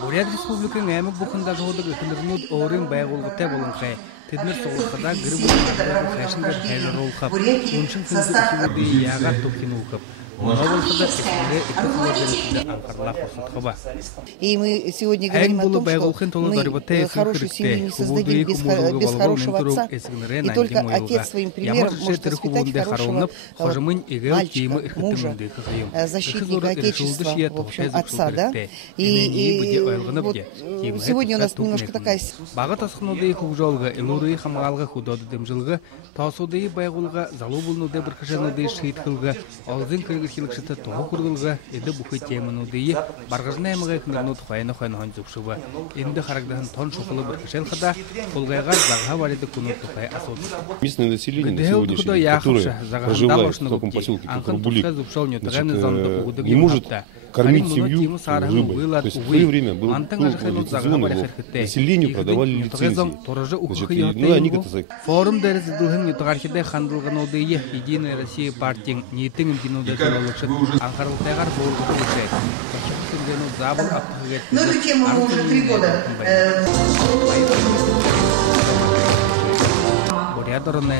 Бурят Республикын аймақ бұқында жоғыдық үкілігінуд орын байғылғытай болынқай. Тедмір соғылқыда гірі болынқыдағы қайшындар қайлар олқап. Оншын күнді үкілігі яғат тоқин олқап. И мы сегодня говорим о том, что мы хорошую семью не создадим без хорошего отца. И только отец своим примером может воспитать хорошего мальчика, мужа, защитника Отечества, в общем, отца, да? И вот сегодня у нас немножко такая... Хилкшата тоғы құрғылға еді бұқы теміну дейі барғажына әміға күндеріну тұқайына қойнаған зүкшуға. Енді қарагдағын тон шоқылы бір кішел қыда қолғайға зағға бар еді күні тұқай асылды. Местное население на сегодняшний день, которое проживает в таком поселке, как Рубулик, не может кормить семью рыбой. То есть в свое время был лицензионный лов. Населению продавали лицензии. Ну, они как-то... Форум дәрізіділгін ютығархидай қандылған одейі Единая Россия партияң ниеттің үмкенуді жалалықшын аңқарылтайғар болғы көші. Ну, эту тему мы уже 3 года. Бурят ұрыны